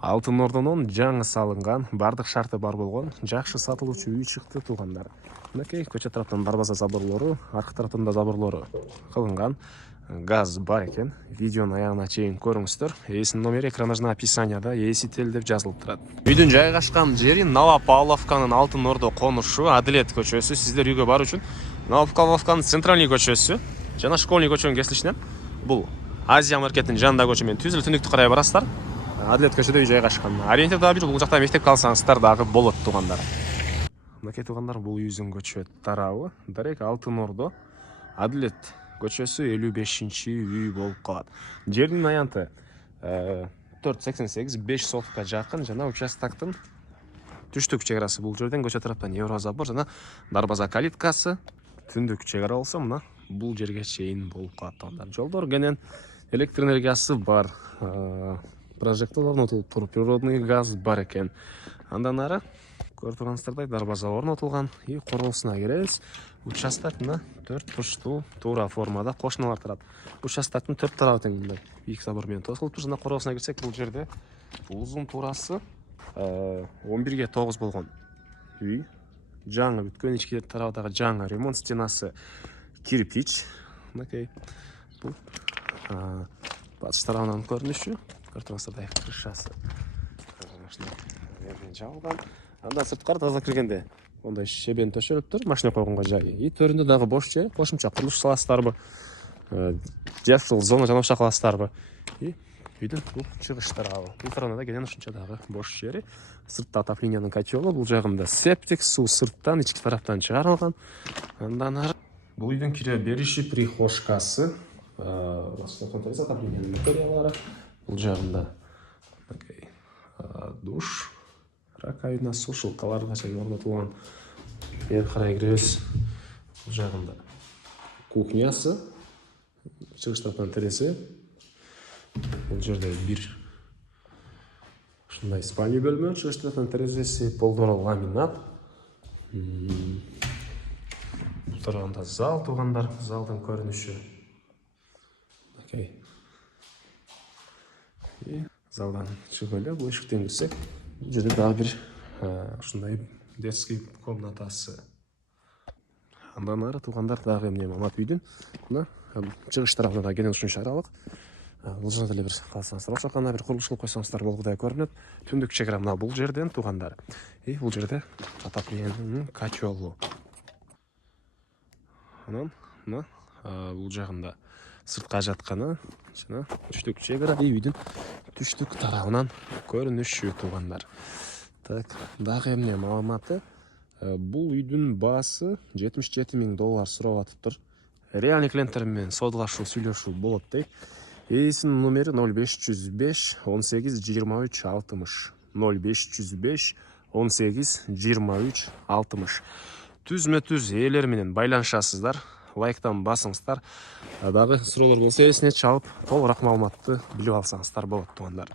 Алтын Ордонун жаңы салынган, бардык шарты бар болгон, жакшы сатылуучу үй чыкты туугандар. Мынакей көчө тараптан дарбаза заборлору, аркы тараптан заборлору кылынган. Газ бар экен. Видеонун аягына чейин көрүңүздөр. Ээсинин номери экранажна описанияда Ээсител деп жазылып турат. Үйдүн жайгашкан жери Новопавловканын Алтын Ордо конушу, Адилет көчөсү. Сиздер үйгө баруу үчүн Новопавловканын центральный көчөсү жана школьный көчөнүн кесилишинен бул Азия маркеттин жанындагы көчө менен түзүлүп түндүктү карай барасыздар. Адилет көчөдө үй жайгашкан. Ориентир дагы бир бул жакта мектепке алсаңыздар дагы болот туугандар. Мынакей туугандар, бул үйүздүн көчө тарабы дарек Алтын Ордо Адилет көчөсү 55-чи үй болуп калат. Жердин аянты 488 5 сотка жакын жана участоктун түштүк чек бул жерден көчө тараптан Еврозабор жана дарбаза калиткасы түндүк чек болсо мына бул жерге чейин болуп калат туугандар. Жолдор кенен электр энергиясы бар. Прожектор орнотулуп туруп, природный газ бар экен. Андан ары көрүп турганыңыздардай дарбаза орнотулган. И коросуна киребиз. Участок мына 4 бурчтуу туура формада кошуналар турат. Участоктун 4 тарабы тең мындай бийик забор менен тосулуптур. Жана коросуна кирсек, бул жерде узун туурасы 11ге 9 болгон үй. Жаңы бүткөн, ички тарабыдагы жаңы ремонт, стенасы кирпич. Мынакей бул батыш тарабынан көрүнүшү. Көрүп турганыңыздардай крышасы жабылган. Анда сырткары таза киргенде ондай шебен төшөлүптүр, машина койгонго жай. И төрүндө дагы бош жер, кошумча курулуш саласыздарбы, жашыл зона жанапша кыласыздарбы. И үйдүн бул чыгыш тарабы. Бул тарабында кенен ушунча дагы бош жери. Сыртта отоплениянын котелу, бул жагында септик, суу сырттан, ички тараптан чыгарылган. Андан ары бул үйдүн кире бериши прихожкасы, отоплениянын материалдары. Бул жагында душ, раковина, сушилкалар качан орнотулган. Бери карай киребиз. Бул жагында кухнясы, чыгыш тараптан терезе. Бул жерде бир ушундай спальня бөлмө, чыгыш тараптан терезеси, полдора ламинат. Бул тарабында зал туугандар, залдын көрүнүшү. Окей. И залдан чыгып эле бул эшиктен кирсек, бул жерде дагы бир ушундай детский комнатасы. Андан ары туугандар дагы эмне мамат үйдүн мына чыгыш тарабында кенен ушунча аралык. Бул жерде деле бир калсаңыздар, окшокана бир курулуш кылып койсоңуздар болгудай көрүнөт. Түндүк чек мына бул жерден туугандар. И бул жерде отоплениянын котелу. Анан мына бул жагында сыртка жатканы жана түштүк чек и үйдүн түштүк тарабынан көрүнүшү туугандар. Так, дагы эмне маалыматы? Бул үйдүн баасы $77,000 сурап атыптыр. Реальный клиенттер менен саудалашуу, сүйлөшүү болот дейт. Ээсинин номери 0505 18 23 60. 0505 18 23 60. Түзмө-түз ээлер менен байланышасыздар. Лайктан басыңыздар. Дагы суроолор болсо эсине чалып, толугураак маалыматты билип алсаңыздар болот туугандар.